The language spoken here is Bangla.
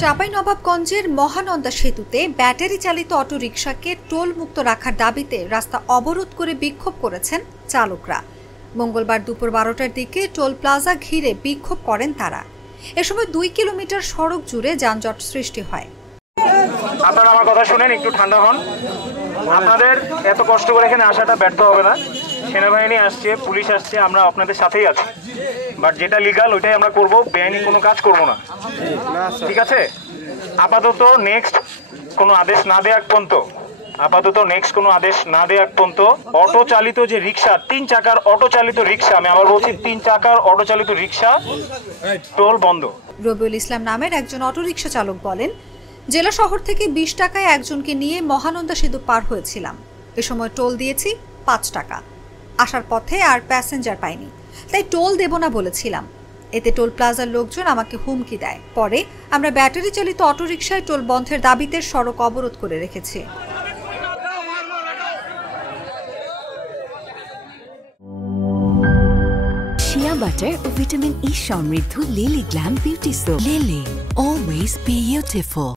চাঁপাইনবাবগঞ্জের মহানন্দা সেতুতে ব্যাটারি চালিত অটোরিকশাকে টোল মুক্ত রাখার দাবিতে রাস্তা অবরোধ করে বিক্ষোভ করেছেন চালকরা। মঙ্গলবার দুপুর 12টার দিকে টোল প্লাজা ঘিরে বিক্ষোভ করেন তারা। এ সময় 2 কিলোমিটার সড়ক জুড়ে যানজট সৃষ্টি হয়। আপনারা আমার কথা শুনেন, একটু ঠান্ডা হন। আপনাদের এত কষ্ট করে এখানে আসাটা ব্যর্থ হবে না। সেনাবাহিনী আসছে, পুলিশ আসছে, আমরা আপনাদের সাথেই আছি। বাট যেটা লিগাল ওইটাই আমরা করব, বেআইনি কোনো কাজ করব না, ঠিক আছে? আপাতত নেক্সট কোনো আদেশ না দেওয়া পর্যন্ত অটো চালিত যে রিক্সা, 3 চাকার অটো চালিত রিক্সা, আমি আবার বলছি 3 চাকার অটো চালিত রিক্সা টোল বন্ধ। রবিউল ইসলাম নামের একজন অটোরিকশা চালক বলেন, জেলা শহর থেকে 20 টাকায় একজনকে নিয়ে মহানন্দা সেতু পার হয়েছিলাম। এ সময় টোল দিয়েছি 5 টাকা। আসার পথে আর প্যাসেঞ্জার পাইনি, তাই টোল দেব না বলেছিলাম। এতে টোল প্লাজার লোকজন আমাকে হুমকি দেয়। পরে আমরা ব্যাটারি চালিত অটোরিকশায় টোল বন্ধের দাবিতে সড়ক অবরোধ করে রেখেছি। শিয়া বাটার ও ভিটামিন ই সমৃদ্ধ lily glam beauty soap. Lily, always beautiful.